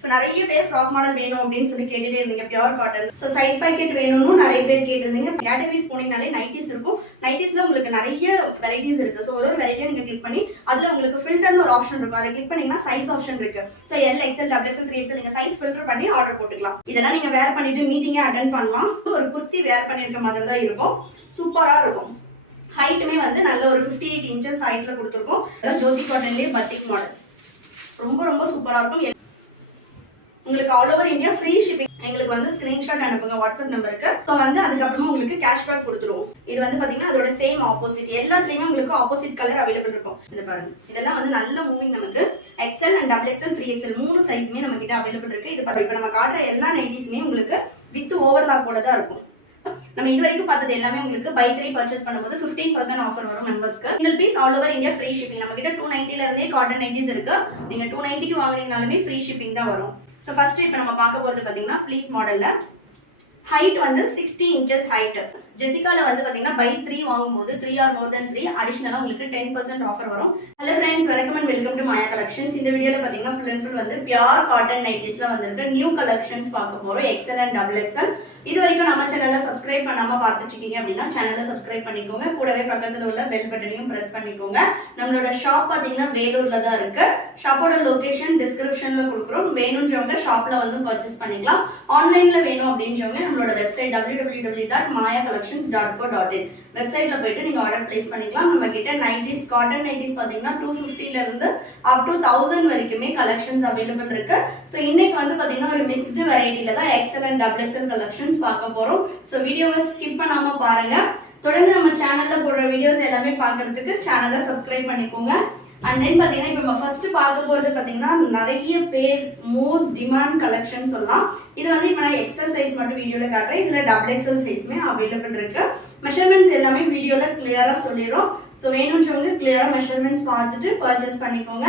So நிறைய பேர் frock model வேணும் அப்படின்னு சொல்லி கேட்டுட்டே இருந்தீங்க pure cotton. So side pocket வேணும்னு நிறைய பேர் கேட்டிருந்தீங்க. கேட்டகரிஸ் போனீங்கனாலே நைட்டிஸ் இருக்கும். நைட்டிஸ்ல உங்களுக்கு நிறைய வெரைட்டிஸ் இருக்கு. ஸோ ஒரு வெரைட்டியை நீங்க கிளிக் பண்ணி அதுல உங்களுக்கு ஃபில்டர்னு ஒரு ஆப்ஷன் இருக்கும். அதை கிளிக் பண்ணீங்கன்னா சைஸ் ஆப்ஷன் இருக்கு. So L XL double XL 3XL நீங்க சைஸ் ஃபில்டர் பண்ணி ஆர்டர் போட்டுக்கலாம். இதெல்லாம் நீங்க வேர் பண்ணிட்டு மீட்டிங்கே அட்டென்ட் பண்ணலாம். ஒரு குர்த்தி வேர் பண்ணிருக்க மாதிரி தான் இருக்கும். சூப்பரா இருக்கும். ஹைட்டுமே வந்து நல்ல ஒரு 58 இன்ச்சஸ் ஹைட்ல கொடுத்துருக்கோம். ஜோதி காட்டன்லேயே பத்திக் மாடல் ரொம்ப ரொம்ப சூப்பரா இருக்கும். உங்களுக்கு all over India free shipping. எங்களுக்கு வந்து ஸ்கிரீன்ஷாட் அனுப்புங்க வாட்ஸ்அப் நம்பருக்கு. ஸோ வந்து அதுக்கப்புறமா உங்களுக்கு கேஷ்பேக் கொடுத்துருவோம். இது வந்து பாத்தீங்கன்னா அதோட சேம் ஆப்போசிட். எல்லாத்துலயுமே உங்களுக்கு ஆப்போசிட் கலர் அவைலபிள் இருக்கும். இது பாருங்க, இதெல்லாம் வந்து நல்ல மூவிங். நமக்கு XL and double XL 3XL 3 சைஸுமே நம்ம கிட்ட அவைலபிள் இருக்கு. இது பாருங்க, இப்போ நம்ம காட்டுற எல்லா நைட்டிஸுமே உங்களுக்கு வித் ஓவர்லாக்கோட தான் இருக்கும். நம்ம இது வரைக்கும் பார்த்தது எல்லாமே உங்களுக்கு பை 3 பர்ச்சேஸ் பண்ணும்போது 15% ஆஃபர் வரும் மெம்பர்ஸ்க்கு. Single piece all over India free shipping. நம்ம கிட்ட 290 இருந்தே காட்டன் நைட்டிஸ் இருக்கு. நீங்க 290க்கு வாங்குனீங்கனாலுமே ஃப்ரீ ஷிப்பிங் தான் வரும். ஸோ ஃபர்ஸ்ட் இப்போ நம்ம பார்க்க போகிறது பார்த்தீங்கன்னா ப்ளீட் மாடல்ல ஹைட் வந்து 60 இன்ச்சஸ் ஹைட். ஜெசிகால வந்து பார்த்தீங்கன்னா பை 3 வாங்கும்போது 3 ஆர் மோர் தென் 3 அடிஷனலாக உங்களுக்கு 10% ஆஃபர் வரும். Hello friends, welcome and welcome to Maya collections. இந்த வீடியோவில் பார்த்தீங்கன்னா ஃபுல் அண்ட் ஃபுல் வந்து பியூர் காட்டன் நைட்டிஸ்ல வந்துருக்கு நியூ கலெக்ஷன்ஸ் பார்க்க போகிறோம். XL and double XL. இது வரைக்கும் நம்ம சேனலை சப்ஸ்கிரைப் பண்ணாமல் பார்த்துட்டு இருக்கீங்க அப்படின்னா சேனலை சப்ஸ்கிரைப் பண்ணிக்கோங்க. கூடவே பக்கத்தில் உள்ள பெல் பட்டனையும் ப்ரெஸ் பண்ணிக்கோங்க. நம்மளோட ஷாப் பார்த்தீங்கன்னா வேலூர்ல தான் இருக்கு. ஷாப்போட லொகேஷன் டிஸ்கிரிப்ஷன்ல கொடுக்குறோம். வேணும்ன்றவங்க ஷாப்ல வந்து பர்ச்சேஸ் பண்ணிக்கலாம். ஆன்லைன்ல வேணும் அப்படின்றவங்க நம்மளோட வெப்சைட் www.mayacollections.co.in வெப்சைட்ல போயிட்டு நீங்க ஆர்டர் பிளேஸ் பண்ணிக்கலாம். நம்ம கிட்ட நைட்டிஸ் காட்டன் நைட்டிஸ் பாத்தீங்கன்னா 250ல இருந்து அப் டு 1000 வரைக்குமே கலெக்ஷன்ஸ் அவைலபிள் இருக்கு. ஸோ இன்னைக்கு வந்து பாத்தீங்கன்னா ஒரு மிக்ஸ்டு வெரைட்டில தான் XL and double XL collections பார்க்க போறோம். ஸோ வீடியோவை ஸ்கிப் பண்ணாம பாருங்க. தொடர்ந்து நம்ம சேனல்ல போடுற வீடியோஸ் எல்லாமே பார்க்கறதுக்கு சேனலை சப்ஸ்கிரைப் பண்ணிக்கோங்க. அண்ட் தென் பார்த்தீங்கன்னா இப்போ நம்ம ஃபர்ஸ்ட் பார்க்க போகிறது பார்த்தீங்கன்னா நிறைய பேர் மோஸ்ட் டிமாண்ட் கலெக்ஷன் சொல்லலாம். இது வந்து இப்போ நான் எக்ஸல் சைஸ் மட்டும் வீடியோவில் காட்டுறேன். இதில் டபுள் எக்ஸல் சைஸுமே அவைலபிள் இருக்கு. மெஷர்மெண்ட்ஸ் எல்லாமே வீடியோவில் கிளியராக சொல்லிடுறோம். ஸோ வேணும்ன்றவங்க கிளியராக மெஷர்மெண்ட்ஸ் பார்த்துட்டு பர்ச்சேஸ் பண்ணிக்கோங்க.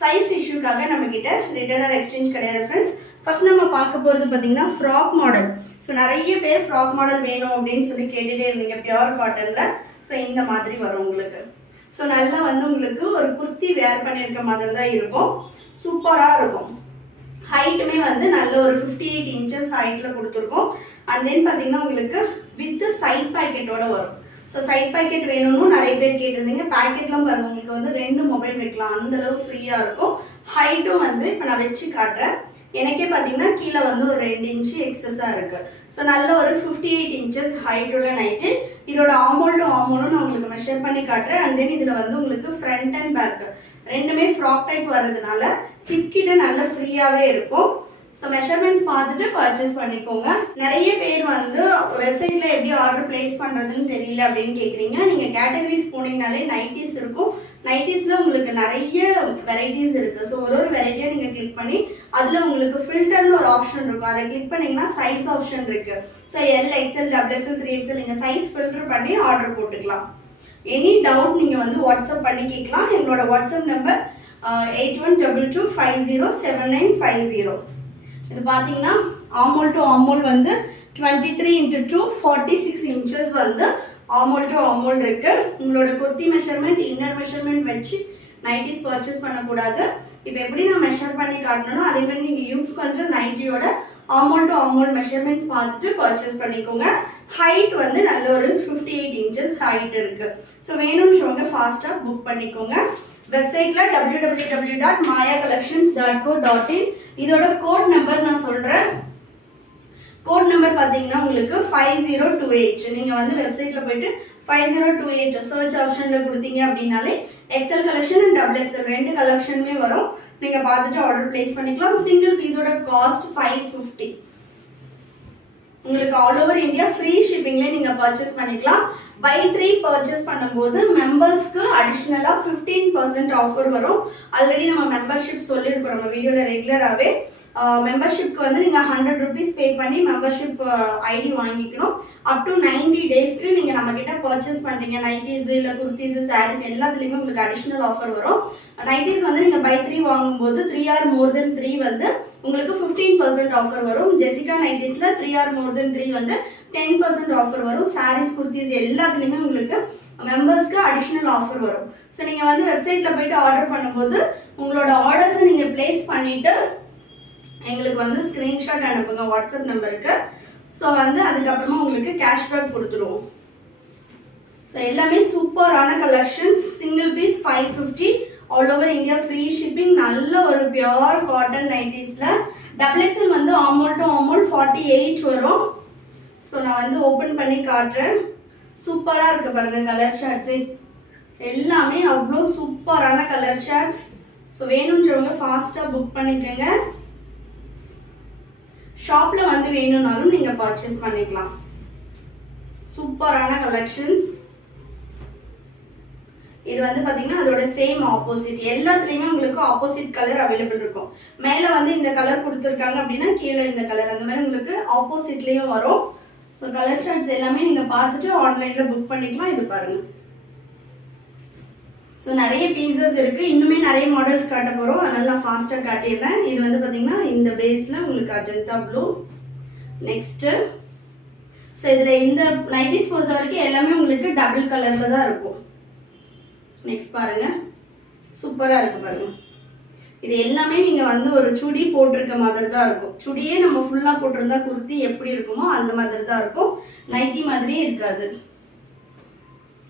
சைஸ் இஷ்யூக்காக நம்ம கிட்ட ரிட்டர்ன் ஆர் எக்ஸ்சேஞ்ச் கிடையாது ஃப்ரெண்ட்ஸ். ஃபர்ஸ்ட் நம்ம பார்க்க போகிறது பார்த்தீங்கன்னா ஃப்ராக் மாடல். ஸோ நிறைய பேர் ஃப்ராக் மாடல் வேணும் அப்படின்னு சொல்லி கேட்டுகிட்டே இருந்தீங்க பியூர் காட்டனில். ஸோ இந்த மாதிரி வரும் உங்களுக்கு. ஸோ நல்லா வந்து உங்களுக்கு ஒரு குர்த்தி வேர் பண்ணியிருக்க மாதிரி தான் இருக்கும். சூப்பராக இருக்கும். ஹைட்டுமே வந்து நல்ல ஒரு 58 இன்ச்சஸ் ஹைட்டில் கொடுத்துருக்கோம். அண்ட் தென் பார்த்தீங்கன்னா உங்களுக்கு வித் சைட் பேக்கெட்டோட வரும். ஸோ சைட் பேக்கெட் வேணும்னு நிறைய பேர் கேட்டிருந்தீங்க. பேக்கெட்லாம் பாருங்கள், உங்களுக்கு வந்து 2 மொபைல் வைக்கலாம், அந்தளவு ஃப்ரீயாக இருக்கும். ஹைட்டும் வந்து இப்போ நான் வச்சு காட்டுறேன். எனக்கே பார்த்தீங்கன்னா கீழே வந்து ஒரு 2 இன்ச்சு எக்ஸஸாக இருக்குது. ஸோ நல்ல ஒரு 58 இன்ச்சஸ் ஹைட்டுள்ள நைட்டு. இதோட ஆமோல் டு ஆமோலும் நான் உங்களுக்கு மெஷர் பண்ணி காட்டுறேன். அண்ட் தென் இதில் வந்து உங்களுக்கு ஃப்ரண்ட் அண்ட் பேக் ரெண்டுமே ஃப்ராக் டைப் வர்றதுனால ஹிப் கிட்ட நல்ல ஃப்ரீயாகவே இருக்கும். ஸோ மெஷர்மெண்ட்ஸ் பார்த்துட்டு பர்ச்சேஸ் பண்ணிக்கோங்க. நிறைய பேர் வந்து வெப்சைட்டில் எப்படி ஆர்டர் பிளேஸ் பண்ணுறதுன்னு தெரியல அப்படின்னு கேட்குறீங்க. நீங்கள் கேட்டகரிஸ் போனீங்கனாலே நைட்டிஸ் இருக்கும். நைட்டிஸில் உங்களுக்கு நிறைய வெரைட்டிஸ் இருக்குது. ஸோ ஒரு வெரைட்டியாக நீங்கள் கிளிக் பண்ணி அதில் உங்களுக்கு ஃபில்டர்னு ஒரு ஆப்ஷன் இருக்கும். அதை கிளிக் பண்ணிங்கன்னா சைஸ் ஆப்ஷன் இருக்குது. So L XL double XL 3XL நீங்கள் சைஸ் ஃபில்டர் பண்ணி ஆர்டர் போட்டுக்கலாம். எனி டவுட் நீங்கள் வந்து வாட்ஸ்அப் பண்ணி கேட்கலாம். எங்களோட வாட்ஸ்அப் நம்பர் 8122507950. இது பார்த்தீங்கன்னா ஆமோல் டு ஆமோல் வந்து 23x2 46 இன்ச்சஸ் வந்து ஆமோல் டு ஆமோல் இருக்கு. உங்களோட குர்த்தி மெஷர்மெண்ட் இன்னர் மெஷர்மெண்ட் வச்சு நைட்டிஸ் பர்ச்சேஸ் பண்ணக்கூடாது. இப்போ எப்படி நான் மெஷர் பண்ணி காட்டணும் அதே மாதிரி நீங்கள் யூஸ் பண்ணுற நைட்டியோட ஆமோல் டு ஆமோல் மெஷர்மெண்ட்ஸ் பார்த்துட்டு பர்ச்சேஸ் பண்ணிக்கோங்க. ஹைட் வந்து நல்ல ஒரு 58 இன்ச்சஸ் ஹைட் இருக்கு. ஸோ வேணும்ன்றவங்க ஃபாஸ்ட்டாக புக் பண்ணிக்கோங்க. வெப்சைட்டில் www.mayacollections.co.in இதோட கோட் நம்பர் நான் சொல்கிறேன். கோட் நம்பர் பார்த்தீங்கன்னா உங்களுக்கு 5028. நீங்கள் வந்து வெப்சைட்டில் போயிட்டு 5028 சர்ச் ஆப்ஷனில் கொடுத்தீங்க அப்படின்னாலே XL collection and double XL 2 கலெக்ஷனுமே வரும். நீங்கள் பார்த்துட்டு ஆர்டர் பிளேஸ் பண்ணிக்கலாம். சிங்கிள் பீஸோட காஸ்ட் 550. உங்களுக்கு ஆல் ஓவர் இந்தியா ஃப்ரீ ஷிப்பிங்லேயே நீங்கள் பர்ச்சேஸ் பண்ணிக்கலாம். பை 3 பர்ச்சேஸ் பண்ணும்போது மெம்பர்ஸ்க்கு அடிஷ்னலாக 15% ஆஃபர் வரும். ஆல்ரெடி நம்ம மெம்பர்ஷிப் சொல்லியிருக்கோம் நம்ம வீடியோவில் ரெகுலராகவே. மெம்பர்ஷிப்க்கு வந்து நீங்கள் 100 rupees பே பண்ணி மெம்பர்ஷிப் ஐடி வாங்கிக்கணும். அப் டு 90 daysக்கு நீங்கள் நம்மக்கிட்ட பர்ச்சேஸ் பண்ணுறீங்க நைட்டிஸ் இல்லை குர்த்திஸ் சாரீஸ் எல்லாத்துலேயுமே உங்களுக்கு அடிஷ்னல் ஆஃபர் வரும். நைட்டிஸ் வந்து நீங்கள் பை 3 வாங்கும்போது 3 ஆர் மோர் தென் 3 வந்து உங்களுக்கு 15% ஆஃபர் வரும். ஜெசிகா நைட்டிஸில் 3 ஆர் மோர் தென் 3 வந்து 10% ஆஃபர் வரும். சாரீஸ் குர்த்திஸ் எல்லாத்துலேயுமே உங்களுக்கு மெம்பர்ஸ்க்கு அடிஷ்னல் ஆஃபர் வரும். ஸோ நீங்கள் வந்து வெப்சைட்டில் போயிட்டு ஆர்டர் பண்ணும்போது உங்களோட ஆர்டர்ஸை நீங்கள் பிளேஸ் பண்ணிவிட்டு எங்களுக்கு வந்து ஸ்க்ரீன்ஷாட் அனுப்புங்க வாட்ஸ்அப் நம்பருக்கு. ஸோ வந்து அதுக்கப்புறமா உங்களுக்கு கேஷ்பேக் கொடுத்துருவோம். ஸோ எல்லாமே சூப்பரான collections. Single piece 550, all over India free shipping. நல்ல ஒரு பியோர் காட்டன் நைட்டிஸில் டபுள் எக்ஸல் வந்து ஆமோல் டு ஆமோல் 48 வரும். ஸோ நான் வந்து ஓப்பன் பண்ணி காட்டுறேன். சூப்பராக இருக்குது பாருங்கள் கலர் ஷார்ட்ஸு எல்லாமே அவ்வளோ சூப்பரான கலர் ஷார்ட்ஸ். ஸோ வேணுன்றவங்க ஃபாஸ்ட்டாக புக் பண்ணிக்கோங்க. ஷாப்பில் வந்து வேணும்னாலும் நீங்கள் பர்ச்சேஸ் பண்ணிக்கலாம். சூப்பரான கலெக்ஷன்ஸ். இது வந்து பார்த்தீங்கன்னா அதோட சேம் ஆப்போசிட். எல்லாத்துலேயுமே உங்களுக்கு ஆப்போசிட் கலர் அவைலபிள் இருக்கும். மேலே வந்து இந்த கலர் கொடுத்துருக்காங்க அப்படின்னா கீழே இந்த கலர், அந்த மாதிரி உங்களுக்கு ஆப்போசிட்லேயும் வரும். ஸோ கலர் ஷார்ட்ஸ் எல்லாமே நீங்கள் பார்த்துட்டு ஆன்லைனில் புக் பண்ணிக்கலாம். இது பாருங்கள். ஸோ நிறைய பீசஸ் இருக்குது. இன்னுமே நிறைய மாடல்ஸ் காட்ட போகிறோம், அதனால் நான் ஃபாஸ்ட்டாக காட்டிடுறேன். இது வந்து பார்த்திங்கன்னா இந்த பேஸில் உங்களுக்கு அஜந்தா ப்ளூ. நெக்ஸ்ட்டு ஸோ இதில் இந்த நைட்டிஸ் பொறுத்த வரைக்கும் எல்லாமே உங்களுக்கு டபுள் கலரில் தான் இருக்கும். நெக்ஸ்ட் பாருங்கள், சூப்பராக இருக்குது பாருங்கள். இது எல்லாமே நீங்கள் வந்து ஒரு சுடி போட்டிருக்க மாதிரி தான் இருக்கும். சுடியே நம்ம ஃபுல்லாக போட்டிருந்தா குர்த்தி எப்படி இருக்குமோ அந்த மாதிரி தான் இருக்கும். நைட்டி மாதிரியே இருக்காது.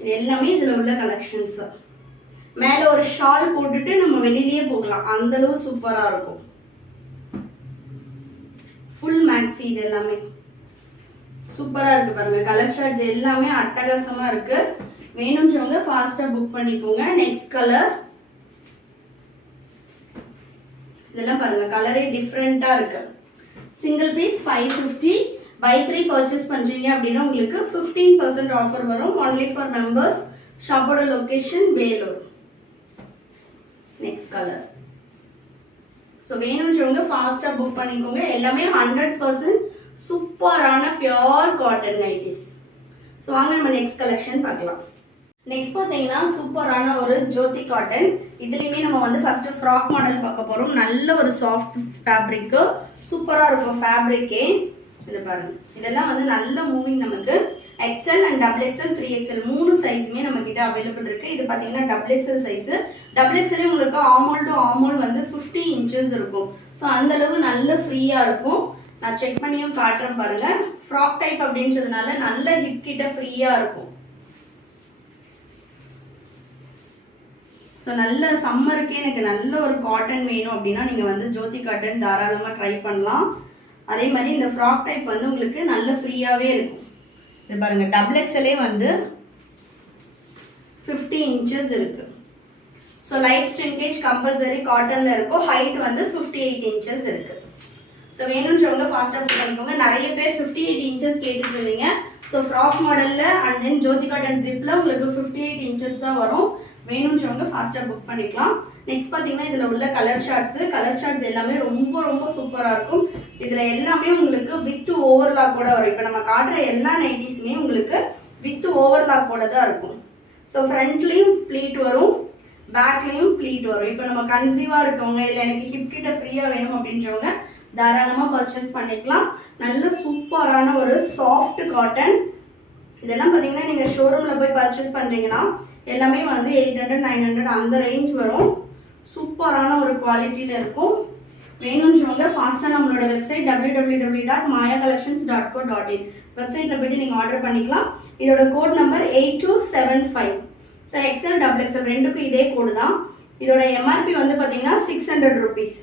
இது எல்லாமே இதில் உள்ள கலெக்ஷன்ஸு. மேலே ஒரு ஷால் போட்டுட்டு நம்ம வெளியிலேயே போகலாம், அந்தளவு சூப்பராக இருக்கும். ஃபுல் மேக்ஸி இது எல்லாமே சூப்பராக இருக்குது பாருங்கள். கலர் ஷார்ட்ஸ் எல்லாமே அட்டகாசமாக இருக்குது. வேணும்ன்றவங்க ஃபாஸ்ட்டாக புக் பண்ணிக்கோங்க. Next colour. இதெல்லாம் பாருங்கள் கலரே டிஃப்ரெண்ட்டாக இருக்குது. சிங்கிள் பீஸ் 550, பை 3 பர்ச்சேஸ் பண்ணுறீங்க அப்படின்னா உங்களுக்கு 15% ஆஃபர் வரும். Only for members. ஷாப்போட location Vellore. Next colour. So வேணும்ன்றவங்க ஃபாஸ்ட்டாக புக் பண்ணிக்கோங்க. எல்லாமே 100% சூப்பரான பியோர் காட்டன் நைட்டிஸ். ஸோ வாங்க நம்ம நெக்ஸ்ட் கலெக்ஷன் பார்க்கலாம். நெக்ஸ்ட் பார்த்தீங்கன்னா சூப்பரான ஒரு ஜோதி காட்டன். இதுலேயுமே நம்ம வந்து ஃபஸ்ட்டு ஃப்ராக் மாடல் பார்க்க போகிறோம். நல்ல ஒரு சாஃப்ட் ஃபேப்ரிக்கு, சூப்பராக இருக்கும் ஃபேப்ரிக்கே. இது பாருங்கள், இதெல்லாம் வந்து நல்ல மூவிங். நமக்கு XL and double XL 3XL 3 சைஸுமே நம்மக்கிட்ட அவைலபிள் இருக்குது. இது பார்த்தீங்கன்னா டபுள் எக்ஸ்எல் சைஸு. டபுள் எக்ஸ்எல்லே உங்களுக்கு ஆமோல் டு ஆமோல் வந்து 50 inches இருக்கும். ஸோ அந்தளவு நல்ல ஃப்ரீயாக இருக்கும். நான் செக் பண்ணியும் காட்டுறேன் பாருங்கள். ஃப்ராக் டைப் அப்படின்றதுனால நல்ல ஹிப் கிட்ட ஃப்ரீயாக இருக்கும். ஸோ நல்ல சம்மருக்கே எனக்கு நல்ல ஒரு காட்டன் வேணும் அப்படின்னா நீங்கள் வந்து ஜோதி காட்டன் தாராளமாக ட்ரை பண்ணலாம். அதே மாதிரி இந்த ஃப்ராக் டைப் வந்து உங்களுக்கு நல்ல ஃப்ரீயாகவே இருக்கும். இது பாருங்கள், டபுள் எக்ஸ்எல்லே வந்து 50 inches இருக்குது. ஸோ லைட் ஸ்ட்ரிங்கேஜ் கம்பல்சரி காட்டனில் இருக்கும். ஹைட் வந்து 58 inches இருக்குது. ஸோ வேணுன்றவங்க ஃபாஸ்ட்டாக புக் பண்ணிக்கோங்க. நிறைய பேர் 58 inches கேட்டுட்டு இருந்தீங்க. ஸோ ஃப்ராக் மாடலில் அண்ட் தென் ஜோதி காட்டன் ஜிப்பில் உங்களுக்கு 58 inches தான் வரும். வேணுன்றவங்க ஃபாஸ்ட்டாக புக் பண்ணிக்கலாம். நெக்ஸ்ட் பார்த்தீங்கன்னா இதில் உள்ள கலர் ஷார்ட்ஸ் எல்லாமே ரொம்ப ரொம்ப சூப்பராக இருக்கும். இதில் எல்லாமே உங்களுக்கு வித் ஓவர்லாக் கூட வரும். இப்போ நம்ம காட்டுற எல்லா நைட்டிஸுமே உங்களுக்கு வித் ஓவர்லாக் கூட தான் இருக்கும். ஸோ ஃப்ரண்ட்லேயும் ப்ளீட் வரும், பேக்லேயும் ப்ளீட் வரும். இப்போ நம்ம கன்சீவாக இருக்கவங்க இல்லை எனக்கு ஹிப் கிட்ட ஃப்ரீயாக வேணும் அப்படின்றவங்க தாராளமாக பர்ச்சேஸ் பண்ணிக்கலாம். நல்ல சூப்பரான ஒரு சாஃப்ட் காட்டன். இதெல்லாம் பார்த்தீங்கன்னா நீங்கள் ஷோரூமில் போய் பர்ச்சேஸ் பண்ணுறீங்கன்னா எல்லாமே வந்து 800 900 அந்த ரேஞ்ச் வரும். சூப்பரான ஒரு குவாலிட்டியில் இருக்கும். வேணுன்றவங்க ஃபாஸ்ட்டாக நம்மளோட வெப்சைட் www.mayacollections.co.in வெப்சைட்டில் போய்ட்டு நீங்கள் ஆர்டர் பண்ணிக்கலாம். இதோட code number 8275. So XL double XL ரெண்டுக்கும் இதே கோடு தான். இதோட எம்ஆர்பி வந்து பார்த்தீங்கன்னா 600 rupees.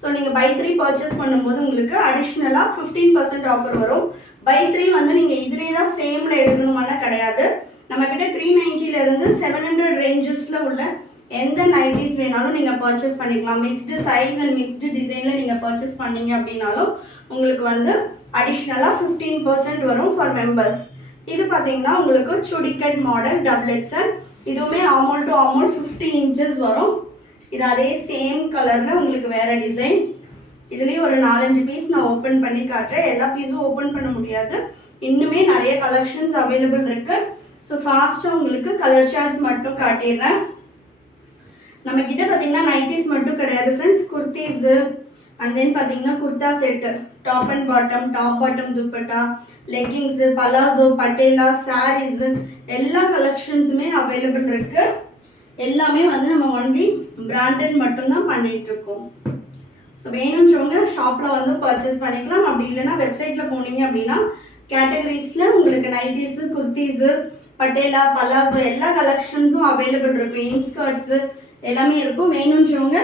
ஸோ நீங்கள் பை 3 பர்ச்சேஸ் பண்ணும்போது உங்களுக்கு அடிஷ்னலாக 15% ஆஃபர் வரும். பை 3 வந்து நீங்கள் இதிலே தான் சேமில் எடுக்கணுமான கிடையாது. நம்மக்கிட்ட 390 700 ரேஞ்சஸில் உள்ள எந்த நைட்டிஸ் வேணாலும் நீங்கள் பர்ச்சேஸ் பண்ணிக்கலாம். மிக்ஸ்டு சைஸ் அண்ட் மிக்ஸ்டு டிசைனில் நீங்கள் பர்ச்சேஸ் பண்ணீங்க அப்படின்னாலும் உங்களுக்கு வந்து அடிஷ்னலாக 15% வரும் ஃபார் மெம்பர்ஸ். இது பார்த்தீங்கன்னா உங்களுக்கு சுடிக்கட் மாடல் டபுள் எக்ஸ்எல். இதுவுமே ஆமோல் டு ஆமோல் 50 inches வரும். இது அதே சேம் கலரில் உங்களுக்கு வேறு டிசைன். இதுலேயும் ஒரு 4-5 பீஸ் நான் ஓப்பன் பண்ணி காட்டுறேன். எல்லா பீஸும் ஓப்பன் பண்ண முடியாது, இன்னுமே நிறைய கலெக்ஷன்ஸ் அவைலபிள் இருக்குது. ஸோ ஃபாஸ்ட்டாக உங்களுக்கு கலர் ஷார்ட்ஸ் மட்டும் காட்டிடுறேன். நம்மக்கிட்ட பார்த்தீங்கன்னா நைட்டிஸ் மட்டும் கிடையாது ஃப்ரெண்ட்ஸ், குர்த்திஸு அண்ட் தென் பார்த்தீங்கன்னா kurta set, top and bottom, top bottom dupatta, leggings, palazzo, Patiala, saris எல்லா கலெக்ஷன்ஸுமே அவைலபிள் இருக்குது. எல்லாமே வந்து நம்ம ஒன்லி பிராண்டட் மட்டும்தான் பண்ணிகிட்ருக்கோம். ஸோ ஸோ வேணுன்றவங்க ஷாப்பில் வந்து பர்ச்சேஸ் பண்ணிக்கலாம். அப்படி இல்லைன்னா வெப்சைட்டில் போனீங்க அப்படின்னா கேட்டகரிஸில் உங்களுக்கு நைட்டிஸு, குர்த்திஸு, பட்டேலா, பல்லாசோ எல்லா கலெக்ஷன்ஸும் அவைலபிள் இருக்கும். இன்ஸ்கர்ட்ஸு எல்லாமே இருக்கும். வேணுன்றவங்க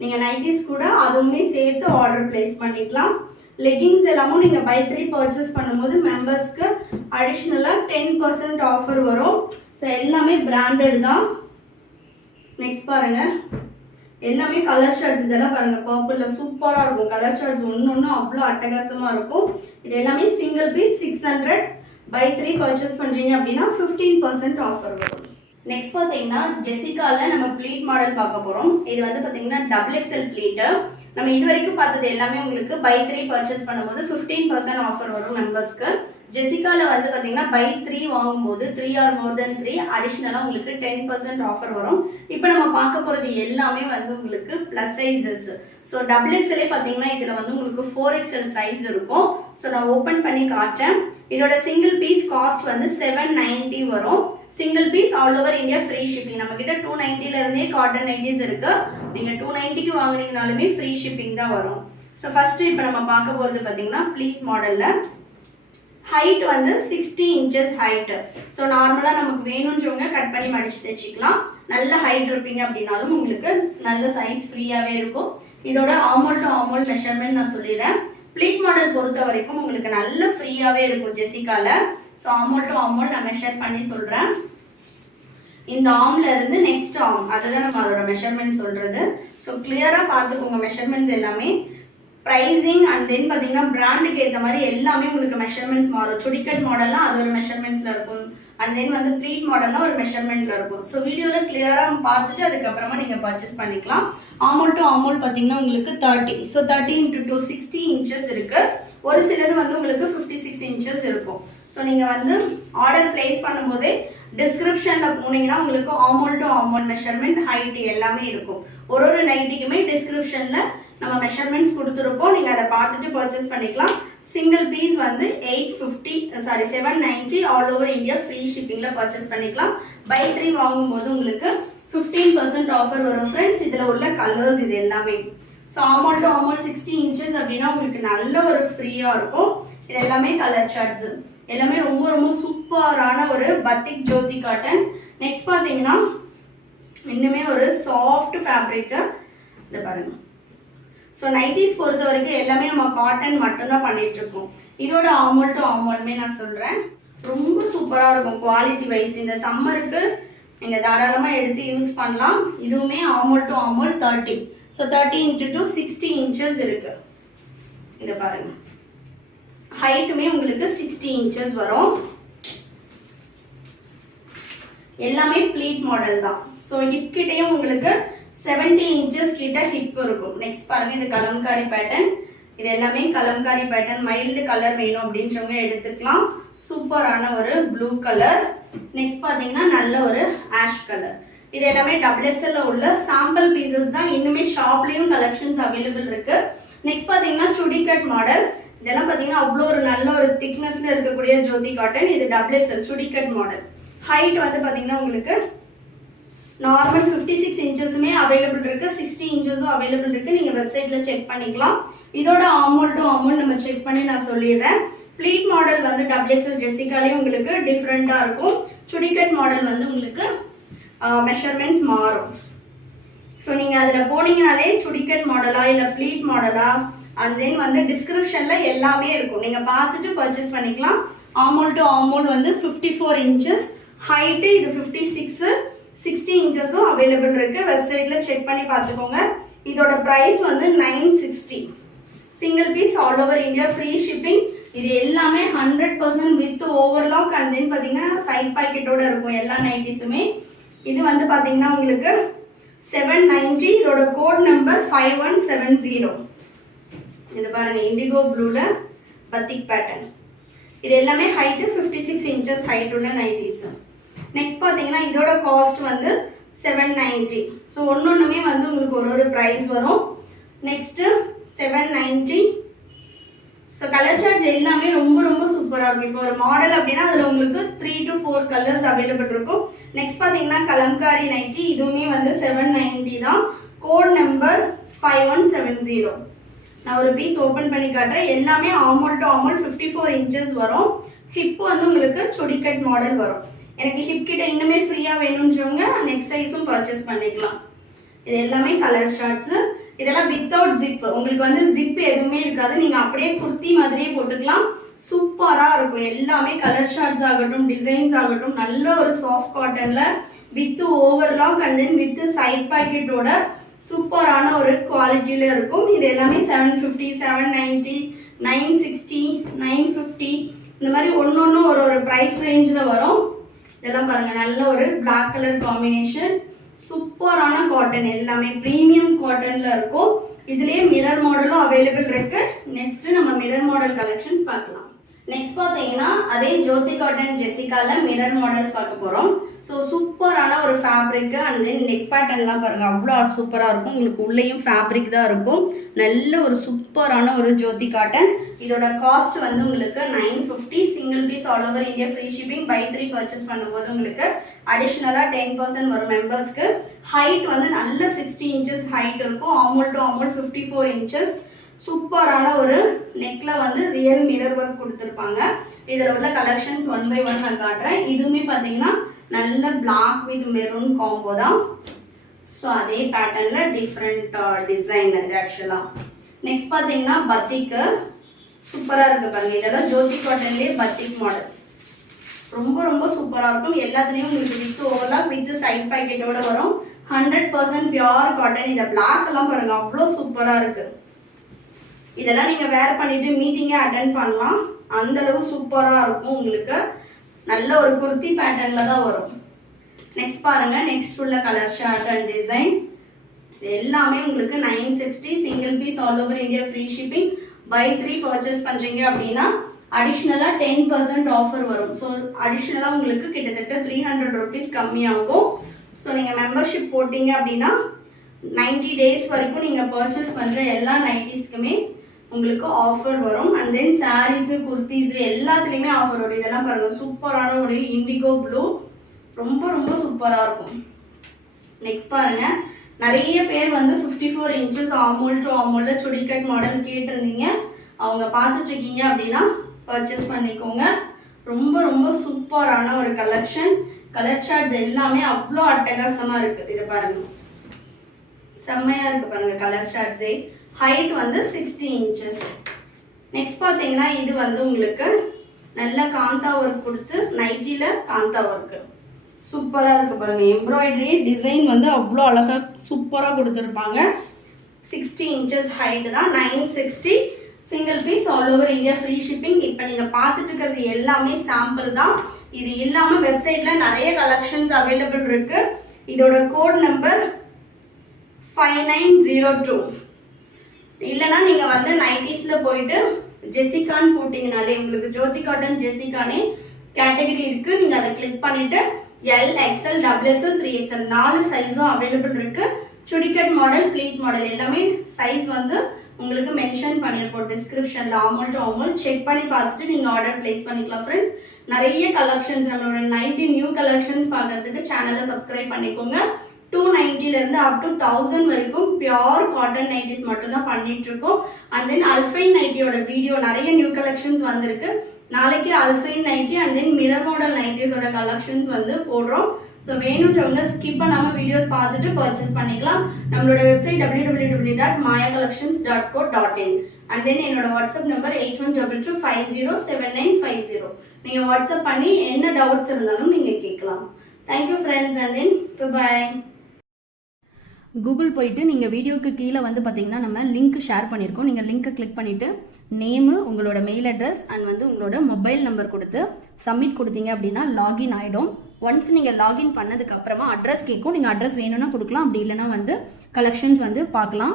நீங்கள் நைட்டிஸ் கூட அதுவுமே சேர்த்து ஆர்டர் பிளேஸ் பண்ணிக்கலாம். லெகிங்ஸ் எல்லாமும் நீங்கள் பை 3 பர்ச்சேஸ் பண்ணும்போது மெம்பர்ஸ்க்கு அடிஷ்னலாக 10% ஆஃபர் வரும். ஸோ எல்லாமே பிராண்டட் தான். நெக்ஸ்ட் பாருங்கள், எல்லாமே கலர் ஷர்ட்ஸ். இதெல்லாம் பாருங்கள், பர்பிளில் சூப்பராக இருக்கும். கலர் ஷர்ட்ஸ் ஒன்று அவ்வளோ அட்டகாசமாக இருக்கும். இது எல்லாமே சிங்கிள் பீஸ் 600. பை 3 பர்ச்சேஸ் பண்ணுறீங்க அப்படின்னா 15% ஆஃபர் வரும். நெக்ஸ்ட் பார்த்தீங்கன்னா ஜெசிகாவில் நம்ம ப்ளீட் மாடல் பார்க்க போகிறோம். இது வந்து பார்த்தீங்கன்னா XXL ப்ளீட்டு. நம்ம இது வரைக்கும் பார்த்தது எல்லாமே உங்களுக்கு பை 3 பர்ச்சேஸ் பண்ணும்போது 15% ஆஃபர் வரும் மெம்பர்ஸ்க்கு. ஜெசிகாவில் வந்து பார்த்தீங்கன்னா பை 3 வாங்கும்போது 3 ஆர் மோர் தென் 3 அடிஷ்னலாக உங்களுக்கு 10% ஆஃபர் வரும். இப்போ நம்ம பார்க்க போகிறது எல்லாமே வந்து உங்களுக்கு ப்ளஸ் சைஸஸ். ஸோ XXL பார்த்தீங்கன்னா இதில் வந்து உங்களுக்கு 4XL சைஸ் இருக்கும். ஸோ நான் ஓப்பன் பண்ணி காட்டுறேன். இதோட சிங்கிள் பீஸ் காஸ்ட் வந்து 790 வரும். Single piece all over India free shipping. நம்மக்கிட்ட 290 காட்டன் நைட்டிஸ் இருக்கு. நீங்கள் 290க்கு வாங்கினீங்கனாலுமே ஃப்ரீ ஷிப்பிங் தான் வரும். ஸோ ஃபர்ஸ்ட் இப்போ நம்ம பார்க்க போகிறது பார்த்தீங்கன்னா ப்ளீட் மாடலில் ஹைட் வந்து 60 இன்ச்சஸ் ஹைட்டு. ஸோ நார்மலாக நமக்கு வேணுன்றவங்க கட் பண்ணி மடித்து தைச்சிக்கலாம். நல்ல ஹைட் இருப்பீங்க அப்படின்னாலும் உங்களுக்கு நல்ல சைஸ் ஃப்ரீயாகவே இருக்கும். இதோட ஆமோல் டு ஆமோல் மெஷர்மெண்ட் நான் சொல்லிடுறேன். ப்ளீட் மாடல் பொறுத்த வரைக்கும் உங்களுக்கு நல்ல ஃப்ரீயாகவே இருக்கும் ஜெசிகாவில். ஸோ ஆமோல் டு ஆமோல் நான் மெஷர் பண்ணி சொல்கிறேன். இந்த ஆர்ம்ல இருந்து நெக்ஸ்ட் ஆர்ம் அதுதான் நம்ம அதோட மெஷர்மெண்ட் சொல்கிறது. ஸோ கிளியராக பார்த்துக்கோங்க மெஷர்மெண்ட்ஸ் எல்லாமே. ப்ரைஸிங் அண்ட் தென் பார்த்தீங்கன்னா பிராண்டுக்கு ஏற்ற மாதிரி எல்லாமே உங்களுக்கு மெஷர்மெண்ட்ஸ் மாறும். சுடிக்கட் மாடல்லாம் அது ஒரு மெஷர்மெண்ட்ஸில் இருக்கும். அண்ட் தென் வந்து ப்ளீட் மாடல்லாம் ஒரு மெஷர்மெண்ட்டில் இருக்கும். ஸோ வீடியோவில் கிளியராக பார்த்துட்டு அதுக்கப்புறமா நீங்கள் பர்ச்சேஸ் பண்ணிக்கலாம். ஆமோல் டு ஆமோல் பார்த்தீங்கன்னா உங்களுக்கு 30. ஸோ 30 × 2 60 இன்ச்சஸ் இருக்குது. ஒரு சிலது வந்து உங்களுக்கு 56 இன்ச்சஸ் இருக்கும். ஸோ நீங்கள் வந்து ஆர்டர் பிளேஸ் பண்ணும்போதே டிஸ்கிரிப்ஷனில் போனீங்கன்னா உங்களுக்கு ஆமோல் டு ஆமோல் மெஷர்மெண்ட் ஹைட் எல்லாமே இருக்கும். ஒரு நைட்டிக்குமே டிஸ்கிரிப்ஷனில் நம்ம மெஷர்மெண்ட்ஸ் கொடுத்துருப்போம். நீங்கள் அதை பார்த்துட்டு பர்ச்சேஸ் பண்ணிக்கலாம். சிங்கிள் பீஸ் வந்து 790 ஆல் ஓவர் இந்தியா ஃப்ரீ ஷிப்பிங்கில் பர்ச்சேஸ் பண்ணிக்கலாம். பை 3 வாங்கும்போது உங்களுக்கு 15% ஆஃபர் வரும் ஃப்ரெண்ட்ஸ். இதில் உள்ள கலர்ஸ் இது எல்லாமே. ஸோ ஆமோல் டு ஆமோல் 60 இன்ச்சஸ் அப்படின்னா உங்களுக்கு நல்ல ஒரு ஃப்ரீயாக இருக்கும். இது எல்லாமே கலர் ஷர்ட்ஸு எல்லாமே ரொம்ப சூப்பரான ஒரு பத்திக் ஜோதி காட்டன். நெக்ஸ்ட் பார்த்தீங்கன்னா இன்னுமே ஒரு சாஃப்ட் ஃபேப்ரிக்கு இதை பாருங்கள். ஸோ நைட்டிஸ் பொறுத்த வரைக்கும் எல்லாமே நம்ம காட்டன் மட்டும்தான் பண்ணிகிட்ருக்கோம். இதோட ஆமோல் டு ஆமோலுமே நான் சொல்கிறேன், ரொம்ப சூப்பராக இருக்கும் குவாலிட்டி வைஸ். இந்த சம்மருக்கு நீங்கள் தாராளமாக எடுத்து யூஸ் பண்ணலாம். இதுவுமே ஆமோல் டு ஆமோல் 30. ஸோ 30 × 2 60 இன்ச்சஸ் இருக்குது. இதை பாருங்கள், ஹைட்டுமே உங்களுக்கு 60 இன்ச்சஸ் வரும். எல்லாமே ப்ளீட் மாடல் தான். ஸோ ஹிப் கிட்டையும் உங்களுக்கு 70 இன்ச்சஸ் கிட்ட ஹிப் இருக்கும். நெக்ஸ்ட் பாருங்க, இது கலம்காரி பேட்டர்ன். இது எல்லாமே கலம்காரி பேட்டர்ன். மைல்டு கலர் வேணும் அப்படின்றவங்க எடுத்துக்கலாம். சூப்பரான ஒரு ப்ளூ கலர். நெக்ஸ்ட் பார்த்தீங்கன்னா நல்ல ஒரு ஆஷ் கலர். இது எல்லாமே XXL உள்ள சாம்பிள் பீசஸ் தான். இன்னுமே ஷாப்லேயும் கலெக்ஷன்ஸ் அவைலபிள் இருக்கு. நெக்ஸ்ட் பார்த்தீங்கன்னா சுடிகட் மாடல். இதெல்லாம் பார்த்தீங்கன்னா அவ்வளோ ஒரு நல்ல ஒரு திக்னஸ்ல இருக்கக்கூடிய ஜோதி காட்டன். இது XXL சுடிகட் மாடல். ஹைட் வந்து பார்த்தீங்கன்னா உங்களுக்கு நார்மல் 56 இன்ச்சஸுமே அவைலபிள் இருக்கு, 60 இன்ச்சஸும் அவைலபிள் இருக்கு. நீங்கள் வெப்சைட்டில் செக் பண்ணிக்கலாம். இதோட ஆமோல் டு ஆமோல் நம்ம செக் பண்ணி நான் சொல்லிடுறேன். ப்ளீட் மாடல் வந்து XXL ஜெசிகாலே உங்களுக்கு டிஃப்ரெண்ட்டாக இருக்கும். சுடிகட் மாடல் வந்து உங்களுக்கு மெஷர்மெண்ட்ஸ் மாறும். ஸோ நீங்கள் அதில் போனீங்கனாலே சுடிகட் மாடலா இல்லை ப்ளீட் மாடலா அண்ட் தென் வந்து டிஸ்கிரிப்ஷனில் எல்லாமே இருக்கும். நீங்கள் பார்த்துட்டு பர்ச்சேஸ் பண்ணிக்கலாம். ஆமோல் டு ஆமோல் வந்து 54 இன்ச்சஸ் ஹைட்டு. இது 56 60 இன்ச்சஸும் அவைலபிள் இருக்குது. வெப்சைட்டில் செக் பண்ணி பார்த்துக்கோங்க. இதோட ப்ரைஸ் வந்து 960. Single piece all over India free shipping. இது எல்லாமே 100% வித் ஓவர்லாக் அண்ட் தென் பார்த்தீங்கன்னா சைட் பாக்கெட்டோடு இருக்கும் எல்லா நைட்டிஸுமே. இது வந்து பார்த்தீங்கன்னா உங்களுக்கு 790. இதோட கோட் நம்பர் 5170. இது பாருங்கள், இண்டிகோ ப்ளூவில் பத்திக் பேட்டர்ன். இது எல்லாமே ஹைட்டு 56 இன்ச்சஸ் ஹைட் உள்ள நைட்டிஸ். நெக்ஸ்ட் பார்த்தீங்கன்னா இதோட காஸ்ட் வந்து 790. ஸோ ஒன்றுமே வந்து உங்களுக்கு ஒரு ப்ரைஸ் வரும். நெக்ஸ்ட்டு 790. ஸோ கலர் ஷார்ட்ஸ் எல்லாமே ரொம்ப சூப்பராக இருக்கும். இப்போ ஒரு மாடல் அப்படின்னா அதில் உங்களுக்கு 3 to 4 கலர்ஸ் அவைலபிள் இருக்கும். நெக்ஸ்ட் பார்த்தீங்கன்னா கலம்காரி நைட்டி. இதுவுமே வந்து 790 தான். Code number 5170. நான் ஒரு பீஸ் ஓப்பன் பண்ணி காட்டுறேன். எல்லாமே ஆமோல் டு ஆமோல் 54 இன்ச்சஸ் வரும். ஹிப் வந்து உங்களுக்கு சுடிக்கட் மாடல் வரும். எனக்கு ஹிப் கிட்ட இன்னுமே ஃப்ரீயாக வேணும்ன்றவங்க நெக்ஸ்ட் சைஸும் பர்ச்சேஸ் பண்ணிக்கலாம். இது எல்லாமே கலர் ஷார்ட்ஸு. இதெல்லாம் வித்தவுட் ஜிப். உங்களுக்கு வந்து ஜிப் எதுவுமே இருக்காது. நீங்கள் அப்படியே குர்த்தி மாதிரியே போட்டுக்கலாம். சூப்பராக இருக்கும். எல்லாமே கலர் ஷார்ட்ஸ் ஆகட்டும், டிசைன்ஸ் ஆகட்டும், நல்ல ஒரு சாஃப்ட் காட்டனில் with overlock and then with side பாக்கெட்டோட சூப்பரான ஒரு குவாலிட்டியில் இருக்கும். இது எல்லாமே 750, 790, 960, 950 இந்த மாதிரி ஒன்று ஒரு ப்ரைஸ் ரேஞ்சில் வரும். இதெல்லாம் பாருங்கள், நல்ல ஒரு பிளாக் கலர் காம்பினேஷன், சூப்பரான காட்டன், எல்லாமே ப்ரீமியம் காட்டனில் இருக்கும். இதுலேயே மிரர் மாடலும் அவைலபிள் இருக்கு. நெக்ஸ்ட் நம்ம மிரர் மாடல் கலெக்ஷன்ஸ் பார்க்கலாம். நெக்ஸ்ட் பார்த்தீங்கன்னா அதே ஜோதி காட்டன் ஜெசிகால மிரர் மாடல்ஸ் பார்க்க போகிறோம். ஸோ சூப்பரான ஒரு ஃபேப்ரிக்கு அண்ட் தென் நெக் பேட்டர்ன்லாம் பாருங்கள், அவ்வளோ சூப்பராக இருக்கும். உங்களுக்கு உள்ளேயும் ஃபேப்ரிக் தான் இருக்கும். நல்ல ஒரு சூப்பரான ஒரு ஜோதி காட்டன். இதோட காஸ்ட் வந்து உங்களுக்கு 950. Single piece all over India free shipping. Buy 3 purchase பண்ணும்போது உங்களுக்கு அடிஷ்னலாக 10% வரும் மெம்பர்ஸ்க்கு. ஹைட் வந்து நல்ல 60 இன்ச்சஸ் ஹைட் இருக்கும். ஆமோல் டு ஆமோல் 54 இன்ச்சஸ். சூப்பரான ஒரு நெக்ல வந்து ரியல் மிரர் ஒர்க் கொடுத்துருப்பாங்க. இதில் உள்ள கலெக்ஷன்ஸ் 1 by 1 நான் காட்டுறேன். இதுவுமே பார்த்தீங்கன்னா நல்ல பிளாக் வித் மெரூன் காம்போ தான். ஸோ அதே பேட்டர்னில் டிஃப்ரெண்ட் டிசைன் இது ஆக்சுவலாக. நெக்ஸ்ட் பார்த்தீங்கன்னா பத்திக்கு சூப்பராக இருக்குது பாருங்கள். இதெல்லாம் ஜோதி காட்டன்லேயே பத்திக் மாடல் ரொம்ப சூப்பராக இருக்கும். எல்லாத்துலேயும் உங்களுக்கு வித் ஓவர்லாக் வித் சைட் பாக்கெட்டோட வரும். 100% பியூர் காட்டன். இதை பிளாக் எல்லாம் பாருங்கள், அவ்வளோ சூப்பராக இருக்குது. இதெல்லாம் நீங்கள் வேர் பண்ணிவிட்டு மீட்டிங்கே அட்டென்ட் பண்ணலாம். அந்தளவு சூப்பராக இருக்கும். உங்களுக்கு நல்ல ஒரு குர்த்தி பேட்டர்னில் தான் வரும். நெக்ஸ்ட் பாருங்கள், நெக்ஸ்ட் உள்ள கலர் ஷார்ட் அண்ட் டிசைன். இது எல்லாமே உங்களுக்கு 960. Single piece all over India free shipping. Buy 3 purchase பண்ணுறீங்க அப்படின்னா அடிஷ்னலாக 10% ஆஃபர் வரும். ஸோ அடிஷ்னலாக உங்களுக்கு கிட்டத்தட்ட 300 ருபீஸ் கம்மியாகும். ஸோ நீங்கள் மெம்பர்ஷிப் போட்டிங்க அப்படின்னா 90 days வரைக்கும் நீங்கள் பர்ச்சேஸ் பண்ணுற எல்லா நைட்டிஸ்க்குமே உங்களுக்கு ஆஃபர் வரும். அண்ட் தென் சாரீஸு, குர்த்திஸு எல்லாத்துலேயுமே ஆஃபர் வரும். இதெல்லாம் பாருங்கள், சூப்பரான ஒரு இண்டிகோ ப்ளூ, ரொம்ப சூப்பராக இருக்கும். நெக்ஸ்ட் பாருங்கள், நிறைய பேர் வந்து 54 இன்ச்சஸ் ஆமோல் டு ஆமோலில் சுடிக்கட் மாடல் கேட்டிருந்தீங்க. அவங்க பார்த்துட்ருக்கீங்க அப்படின்னா பர்ச்சேஸ் பண்ணிக்கோங்க. ரொம்ப சூப்பரான ஒரு கலெக்ஷன். கலர் சார்ட்ஸ் எல்லாமே அவ்வளோ அட்டகாசமாக இருக்குது. இதை பாருங்கள், செம்மையாக இருக்குது பாருங்கள் கலர் ஷார்ட்ஸே. ஹைட் வந்து 60 இன்ச்சஸ். நெக்ஸ்ட் பார்த்தீங்கன்னா இது வந்து உங்களுக்கு நல்ல காந்தா ஒர்க் கொடுத்து நைட்டியில் காந்தா ஒர்க்கு சூப்பராக இருக்குது பாருங்கள். எம்ப்ராய்டரி டிசைன் வந்து அவ்வளோ அழகாக சூப்பராக கொடுத்துருப்பாங்க. 60 இன்ச்சஸ் ஹைட்டு தான். 960. Single piece all over India free shipping. இப்போ நீங்கள் பார்த்துட்டு இருக்கிறது எல்லாமே சாம்பிள் தான். இது இல்லாமல் வெப்சைட்டில் நிறைய கலெக்ஷன்ஸ் அவைலபிள் இருக்குது. இதோட கோட் நம்பர் 5902. இல்லைனா நீங்கள் வந்து நைட்டிஸில் போயிட்டு ஜெசிகான்னு போட்டிங்கனாலே உங்களுக்கு ஜோதி காட்டன் ஜெசிகானே கேட்டகரி இருக்குது. நீங்கள் அதை கிளிக் பண்ணிவிட்டு எல், எக்ஸ்எல், XXL, 3XL 4 சைஸும் அவைலபிள் இருக்குது. சுடிக்கட் மாடல், ப்ளீட் மாடல் எல்லாமே சைஸ் வந்து உங்களுக்கு மென்ஷன் பண்ணியிருப்போம் டிஸ்கிரிப்ஷனில். ஆமோல் டு ஆமோல் செக் பண்ணி பார்த்துட்டு நீங்கள் ஆர்டர் ப்ளேஸ் பண்ணிக்கலாம் ஃப்ரெண்ட்ஸ். நிறைய கலெக்ஷன்ஸ், நம்மளோட நைட்டி நியூ கலெக்ஷன்ஸ் பார்க்கறதுக்கு சேனலை சப்ஸ்கிரைப் பண்ணிக்கோங்க. 290 up to 1000 வரைக்கும் பியூர் காட்டன் நைட்டிஸ் மட்டும்தான் பண்ணிகிட்ருக்கோம். அண்ட் தென் அல்ஃபைன் நைட்டியோட வீடியோ நிறைய நியூ கலெக்ஷன்ஸ் வந்திருக்கு. நாளைக்கு alpine nighty and then mirror model நைட்டிஸோட கலெக்ஷன்ஸ் வந்து போடுறோம். ஸோ வேணுன்றவங்க ஸ்கிப் பண்ணாமல் வீடியோஸ் பார்த்துட்டு பர்ச்சேஸ் பண்ணிக்கலாம். நம்மளோட வெப்சைட் www.mayacollections.co.in. அண்ட் தென் என்னோட வாட்ஸ்அப் நம்பர் 8122507950. நீங்கள் வாட்ஸ்அப் பண்ணி என்ன டவுட்ஸ் இருந்தாலும் நீங்கள் கேட்கலாம். Thank you friends. And then bye. Google போயிட்டு நீங்கள் வீடியோக்கு கீழே வந்து பார்த்தீங்கன்னா நம்ம லிங்க் ஷேர் பண்ணியிருக்கோம். நீங்கள் லிங்க்கை கிளிக் பண்ணிவிட்டு நேமு, உங்களோட மெயில் அட்ரஸ் அண்ட் வந்து உங்களோட மொபைல் நம்பர் கொடுத்து சப்மிட் கொடுத்தீங்க அப்படின்னா லாகின் ஆகிடும். ஒன்ஸ் நீங்கள் லாகின் பண்ணதுக்கப்புறமா அட்ரஸ் கேட்கும். நீங்கள் அட்ரஸ் வேணும்னா கொடுக்கலாம், அப்படி இல்லைனா வந்து கலெக்ஷன்ஸ் வந்து பார்க்கலாம்.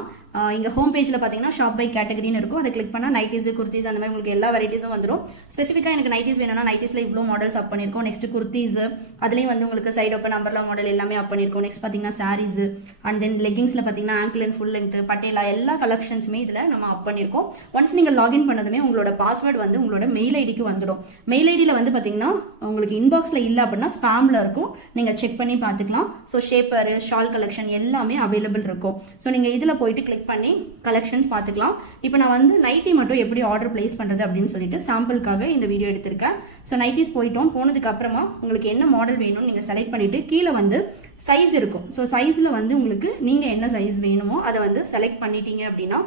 இங்கே ஹோம் பேஜில் பார்த்தீங்கன்னா ஷாப் பை கேட்டகரின்னு இருக்கும். அதை கிளிக் பண்ணால் நைட்டிஸ், குர்த்திஸ் அந்த மாதிரி உங்களுக்கு எல்லா வெரைட்டிஸும் வந்துடும். ஸ்பெசிஃபிக்காக எனக்கு நைட்டிஸ் வேணும்னா நைட்டிஸில் இவ்வளோ மாடல்ஸ் அப் பண்ணியிருக்கோம். நெக்ஸ்ட் குர்த்திஸ், அதுலேயும் வந்து உங்களுக்கு சைட் ஓப்பன் அம்பர்லா மாடல் எல்லாமே அப் பண்ணியிருக்கோம். நெக்ஸ்ட் பார்த்தீங்கன்னா சாரீஸ் அண்ட் தென் லெகிங்ஸில் பார்த்தீங்கன்னா angle and full length, patella எல்லா கலெக்ஷன்ஸுமே இதில் நம்ம அப் பண்ணியிருக்கோம். ஒன்ஸ் நீங்கள் லாகின் பண்ணதுமே உங்களோட பாஸ்வேர்டு வந்து உங்களோட மெயில் ஐடிக்கு வந்துடும். மெயில் ஐடியில் வந்து பார்த்தீங்கன்னா உங்களுக்கு இன்பாக்ஸில் இல்லை அப்படின்னா ஸ்பாமில் இருக்கும். நீங்கள் செக் பண்ணி பார்த்துக்கலாம். ஸோ ஷேப்பர், ஷால் கலெக்ஷன் எல்லாமே அவைலபிள் இருக்கும். ஸோ நீங்கள் இதில் போயிட்டு கிளிக் கிளிக் பண்ணி கலெக்ஷன்ஸ் பார்த்துக்கலாம். இப்போ நான் வந்து நைட்டி மட்டும் எப்படி ஆர்டர் பிளேஸ் பண்ணுறது அப்படின்னு சொல்லிட்டு சாம்பிளுக்காக இந்த வீடியோ எடுத்திருக்கேன். ஸோ நைட்டிஸ் போனதுக்கு அப்புறமா உங்களுக்கு என்ன மாடல் வேணும்னு நீங்கள் செலக்ட் பண்ணிவிட்டு கீழே வந்து சைஸ் இருக்கும். ஸோ சைஸில் வந்து உங்களுக்கு நீங்கள் என்ன சைஸ் வேணுமோ அதை வந்து செலக்ட் பண்ணிட்டீங்க அப்படின்னா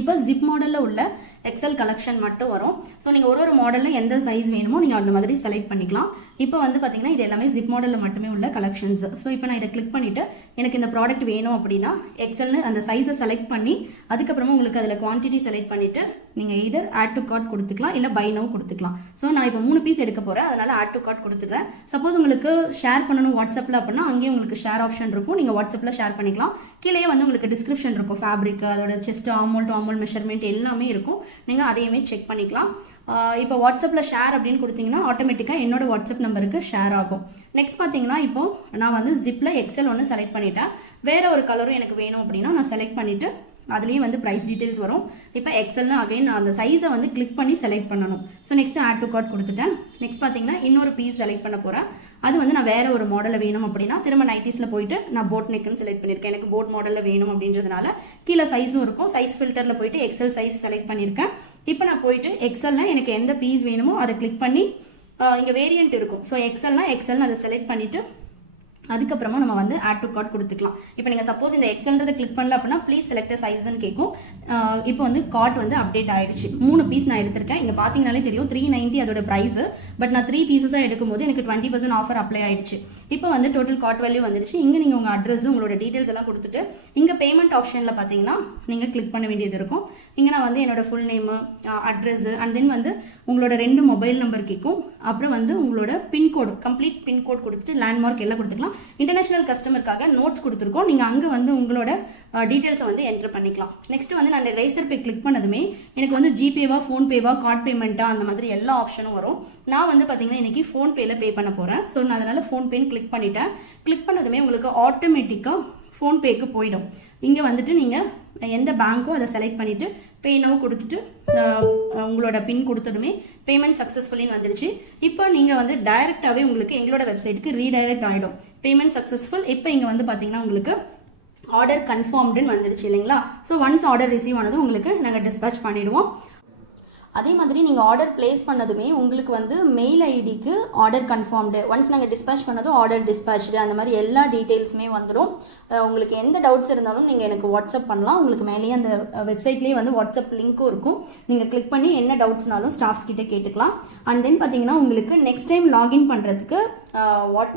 இப்போ ஜிப் மாடலில் உள்ள எக்ஸல் கலெக்ஷன் மட்டும் வரும். ஸோ நீங்கள் ஒரு மாடலில் எந்த சைஸ் வேணுமோ நீங்கள் அந்த மாதிரி செலக்ட் பண்ணிக்கலாம். இப்போ வந்து பார்த்தீங்கன்னா இது எல்லாமே ஜிப் மாடலில் மட்டுமே உள்ள கலெக்ஷன்ஸ். ஸோ இப்போ நான் இதை கிளிக் பண்ணிவிட்டு எனக்கு இந்த ப்ராடக்ட் வேணும் அப்படின்னா எக்ஸல்னு அந்த சைஸை செலக்ட் பண்ணி அதுக்கப்புறமா உங்களுக்கு அதில் குவான்டிட்டி செலக்ட் பண்ணிவிட்டு நீங்கள் எதர் ஆட் டு கார்ட் கொடுத்துக்கலாம் இல்லை பை நவ் கொடுத்துக்கலாம். ஸோ நான் இப்போ 3 பீஸ் எடுக்க போகிறேன், அதனால் ஆட் டு கார்ட் கொடுத்துட்றேன். சப்போஸ் உங்களுக்கு ஷேர் பண்ணணும் வாட்ஸ்அப்பில் அப்படின்னா அங்கேயும் உங்களுக்கு ஷேர் ஆப்ஷன் இருக்கும், நீங்கள் வாட்ஸ்அப்பில் ஷேர் பண்ணிக்கலாம். கீழே வந்து உங்களுக்கு டிஸ்கிரிப்ஷன் இருக்கும், ஃபேப்ரிக், அதோட செஸ்ட் ஆமோல் டு ஆமோல் மெஷர்மெண்ட் எல்லாமே இருக்கும், நீங்கள் அதையுமே செக் பண்ணிக்கலாம். இப்போ வாட்ஸ்அப்பில் ஷேர் அப்படின்னு கொடுத்தீங்கன்னா ஆட்டோமேட்டிக்காக என்னோட வாட்ஸ்அப் நம்பருக்கு ஷேர் ஆகும். நெக்ஸ்ட் பார்த்தீங்கன்னா இப்போ நான் வந்து ஜிப்பில் எக்ஸல் ஒன்று செலக்ட் பண்ணிட்டேன். வேறு ஒரு கலரும் எனக்கு வேணும் அப்படின்னா நான் செலக்ட் பண்ணிவிட்டு அதுலேயே வந்து ப்ரைஸ் டீட்டெயில்ஸ் வரும். இப்போ எக்ஸல்னு அகைன் நான் அந்த சைஸை வந்து கிளிக் பண்ணி செலக்ட் பண்ணணும். So next add to cart கொடுத்துட்டேன். நெக்ஸ்ட் பார்த்தீங்கன்னா இன்னொரு பீஸ் செலக்ட் பண்ண போகிறேன். அது வந்து நான் வேறு ஒரு மாடலில் வேணும் அப்படின்னா திரும்ப நைட்டிஸில் போயிட்டு நான் போட் நெக்குன்னு செலக்ட் பண்ணியிருக்கேன். எனக்கு போட் மாடலில் வேணும் அப்படின்றதுனால கீழே சைஸும் இருக்கும். சைஸ் ஃபில்டரில் போயிட்டு எக்ஸல் சைஸ் செலக்ட் பண்ணியிருக்கேன். இப்போ நான் போயிட்டு எக்ஸல்னால் எனக்கு எந்த பீஸ் வேணுமோ அதை கிளிக் பண்ணி இங்கே வேரியண்ட் இருக்கும். ஸோ எக்ஸல்னு அதை செலக்ட் பண்ணிவிட்டு அதுக்கப்புறமா நம்ம வந்து ஆட் டு கார்ட் கொடுத்துக்கலாம். இப்போ நீங்கள் சப்போஸ் இந்த எக்ஸல்ன்றதை கிளிக் பண்ணல அப்படின்னா ப்ளீஸ் செலக்ட் சைஸ்ன்னு கேட்கும். இப்போ வந்து கார்ட் வந்து அப்டேட் ஆயிடுச்சு. 3 பீஸ் நான் எடுத்திருக்கேன். இங்கே பார்த்தீங்கனாலே தெரியும் 390 அதோட ப்ரைஸ். பட் நான் 3 பீசஸாக எடுக்கும்போது எனக்கு 20% ஆஃபர் அப்ளை ஆயிடுச்சு. இப்போ வந்து டோட்டல் கார்ட் வேல்யூ வந்துடுச்சு. இங்கே நீங்கள் உங்கள் அட்ரஸ் உங்களோட டீட்டெயில்ஸ் எல்லாம் கொடுத்துட்டு இங்கே பேமெண்ட் ஆப்ஷனில் பார்த்தீங்கன்னா நீங்கள் கிளிக் பண்ண வேண்டியது இருக்கும். இங்கே நான் வந்து என்னோட full name, address and then வந்து உங்களோட 2 மொபைல் நம்பர் கேட்கும். அப்புறம் வந்து உங்களோட பின்கோடு, கம்ப்ளீட் பின்கோட் கொடுத்துட்டு லேண்ட்மார்க் எல்லாம் கொடுத்துக்கலாம். இன்டர்நேஷனல் கஸ்டமருக்காக நோட்ஸ் கொடுத்துருக்கோம், நீங்கள் அங்கே வந்து உங்களோட டீட்டெயில்ஸை வந்து என்ட்ரு பண்ணிக்கலாம். நெக்ஸ்ட் வந்து நான் ரைசர் பே கிளிக் பண்ணதுமே எனக்கு வந்து ஜிபேவா, ஃபோன்பேவா, கார்ட் பேமெண்ட்டா அந்த மாதிரி எல்லா ஆப்ஷனும் வரும். நான் வந்து பார்த்தீங்கன்னா இன்றைக்கி ஃபோன்பேயில் பே பண்ண போகிறேன். ஸோ நான் அதனால் ஃபோன்பேன்னு கிளிக் பண்ணிட்டேன். கிளிக் பண்ணதுமே உங்களுக்கு ஆட்டோமேட்டிக்காக ஃபோன்பேக்கு போயிடும். இங்கே வந்துட்டு நீங்கள் எந்த பேங்க்கோ அதை செலக்ட் பண்ணிவிட்டு பே நவ் கொடுத்துட்டு உங்களோட பின் கொடுத்ததுமே பேமெண்ட் சக்ஸஸ்ஃபுல்லின்னு வந்துடுச்சு. இப்போ நீங்கள் வந்து டைரெக்டாகவே உங்களுக்கு எங்களோட வெப்சைட்டுக்கு ரீடைரக்ட் ஆகிடும். Payment successful. இப்போ இங்கே வந்து பார்த்தீங்கன்னா உங்களுக்கு ஆர்டர் கன்ஃபார்ம்டுன்னு வந்துடுச்சு இல்லைங்களா? ஸோ ஒன்ஸ் ஆர்டர் ரிசீவ் ஆனதும் உங்களுக்கு நாங்கள் டிஸ்பேச் பண்ணிவிடுவோம். அதே மாதிரி நீங்கள் ஆர்டர் பிளேஸ் பண்ணதுமே உங்களுக்கு வந்து மெயில் ஐடிக்கு ஆர்டர் கன்ஃபார்ம்டு, ஒன்ஸ் நாங்கள் டிஸ்பேச் பண்ணதும் ஆர்டர் டிஸ்பேச்டு, அந்த மாதிரி எல்லா டீட்டெயில்ஸுமே வந்துடும். உங்களுக்கு எந்த டவுட்ஸ் இருந்தாலும் நீங்கள் எனக்கு வாட்ஸ்அப் பண்ணலாம். உங்களுக்கு மேலேயே அந்த வெப்சைட்லேயே வந்து வாட்ஸ்அப் லிங்க்கும் இருக்கும். நீங்கள் கிளிக் பண்ணி என்ன டவுட்ஸ்னாலும் ஸ்டாஃப்ஸ் கிட்டே கேட்டுக்கலாம். அண்ட் தென் பார்த்தீங்கன்னா உங்களுக்கு நெக்ஸ்ட் டைம் லாகின் பண்ணுறதுக்கு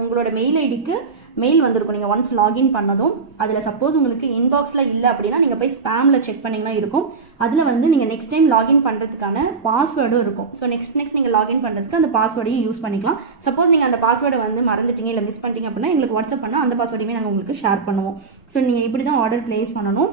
உங்களோட மெயில் ஐடிக்கு மெயில் வந்திருக்கும். நீங்கள் ஒன்ஸ் லாகின் பண்ணதும் அதில் சப்போஸ் உங்களுக்கு இன்பாக்ஸில் இல்லை அப்படின்னா நீங்கள் போய் ஸ்பேமில் செக் பண்ணிங்கன்னா இருக்கும். அதில் வந்து நீங்கள் நெக்ஸ்ட் டைம் லாகின் பண்ணுறதுக்கான பாஸ்வேர்டும் இருக்கும். ஸோ நெக்ஸ்ட் நீங்கள் லாகின் பண்ணுறதுக்கு அந்த பாஸ்வேர்டையும் யூஸ் பண்ணிக்கலாம். சப்போஸ் நீங்கள் அந்த பாஸ்வேர்டை வந்து மறந்துட்டீங்க இல்லை மிஸ் பண்ணிட்டீங்க அப்படின்னா எங்களுக்கு வாட்ஸ்அப் பண்ணால் அந்த பாஸ்வேர்டையுமே நாங்கள் உங்களுக்கு ஷேர் பண்ணுவோம். ஸோ நீங்கள் இப்படி தான் ஆர்டர் பிளேஸ் பண்ணணும்.